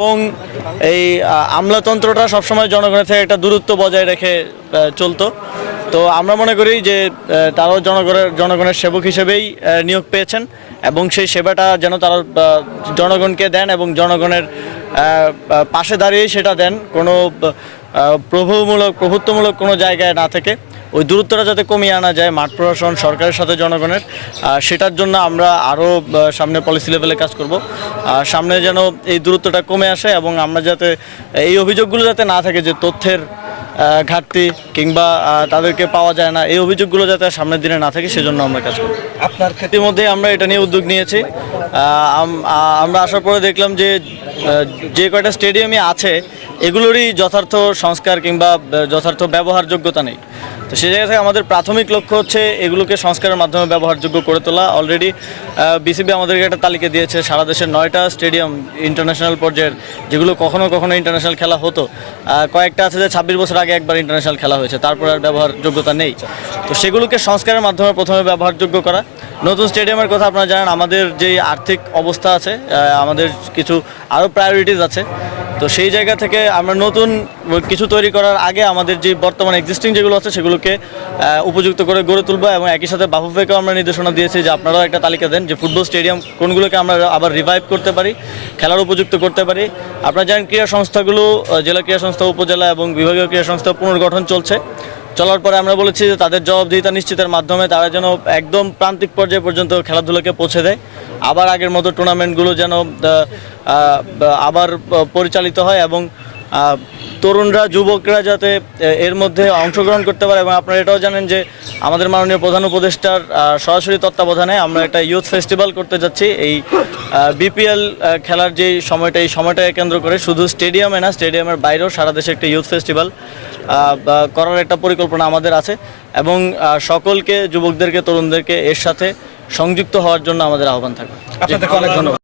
এবং এই আমলাতন্ত্রটা সবসময় জনগণের থেকে একটা দূরত্ব বজায় রেখে চলতো। তো আমরা মনে করি যে তারাও জনগণের সেবক হিসেবেই নিয়োগ পেয়েছেন এবং সেই সেবাটা যেন তারা জনগণকে দেন এবং জনগণের পাশে দাঁড়িয়েই সেটা দেন, কোনো প্রভুত্বমূলক কোনো জায়গায় না থেকে ওই দূরত্বটা যাতে কমিয়ে আনা যায় মাঠ প্রশাসন সরকারের সাথে জনগণের, সেটার জন্য আমরা আরও সামনে পলিসি লেভেলে কাজ করব। সামনে যেন এই দূরত্বটা কমে আসে এবং আমরা যাতে এই অভিযোগগুলো যাতে না থাকে যে তথ্যের ঘাটতি কিংবা তাদেরকে পাওয়া যায় না, এই অভিযোগগুলো যাতে সামনের দিনে না থাকে সেজন্য আমরা কাজ করব। আপনার ক্ষেত্রের মধ্যে আমরা এটা নিয়ে উদ্যোগ নিয়েছি। আমরা আসার পরে দেখলাম যে যে কয়টা স্টেডিয়ামই আছে এগুলোরই যথার্থ সংস্কার কিংবা যথার্থ ব্যবহারযোগ্যতা নেই। তো সেই জায়গা থেকে আমাদের প্রাথমিক লক্ষ্য হচ্ছে এগুলোকে সংস্কারের মাধ্যমে ব্যবহারযোগ্য করে তোলা। অলরেডি বিসিবি আমাদেরকে একটা তালিকা দিয়েছে সারা দেশের 9টা স্টেডিয়াম ইন্টারন্যাশনাল পর্যায়ের, যেগুলো কখনো কখনো ইন্টারন্যাশনাল খেলা হতো। কয়েকটা আছে যে 26 বছর আগে একবার ইন্টারন্যাশনাল খেলা হয়েছে, তারপর আর ব্যবহারযোগ্যতা নেই। তো সেগুলোকে সংস্কারের মাধ্যমে প্রথমে ব্যবহারযোগ্য করা। নতুন স্টেডিয়ামের কথা আপনারা জানেন, আমাদের যেই আর্থিক অবস্থা আছে, আমাদের কিছু আরও প্রায়োরিটিস আছে। তো সেই জায়গা থেকে আমরা নতুন কিছু তৈরি করার আগে আমাদের যে বর্তমান এক্সিস্টিং যেগুলো আছে সেগুলোকে উপযুক্ত করে গড়ে তুলবো। এবং একই সাথে বাফুফেকেও আমরা নির্দেশনা দিয়েছি যে আপনারাও একটা তালিকা দেন যে ফুটবল স্টেডিয়াম কোনগুলোকে আমরা আবার রিভাইভ করতে পারি, খেলার উপযুক্ত করতে পারি। আপনারা জানেন ক্রীড়া সংস্থাগুলো, জেলা ক্রীড়া সংস্থা, উপজেলা এবং বিভাগীয় ক্রীড়া সংস্থা পুনর্গঠন চলার পরে আমরা বলেছি যে তাদের জবাবদিহিতা নিশ্চিতের মাধ্যমে তারা যেন একদম প্রান্তিক পর্যায় পর্যন্ত খেলাধুলাকে পৌঁছে দেয়, আবার আগের মতো টুর্নামেন্টগুলো যেন আবার পরিচালিত হয় এবং তরুণরা, যুবকরা যাতে এর মধ্যে অংশগ্রহণ করতে পারে। এবং আপনারা এটাও জানেন যে আমাদের মাননীয় প্রধান উপদেষ্টার সরাসরি তত্ত্বাবধানে আমরা একটা ইউথ ফেস্টিভ্যাল করতে যাচ্ছি। এই বিপিএল খেলার যে সময়টা, এই সময়টাকে কেন্দ্র করে শুধু স্টেডিয়ামে না, স্টেডিয়ামের বাইরেও সারা দেশে একটা ইউথ ফেস্টিভ্যাল করার একটা পরিকল্পনা আমাদের আছে। এবং সকলকে, যুবকদেরকে, তরুণদেরকে এর সাথে সংযুক্ত হওয়ার জন্য আমাদের আহ্বান থাকবে। আপনাদেরকে অনেক ধন্যবাদ।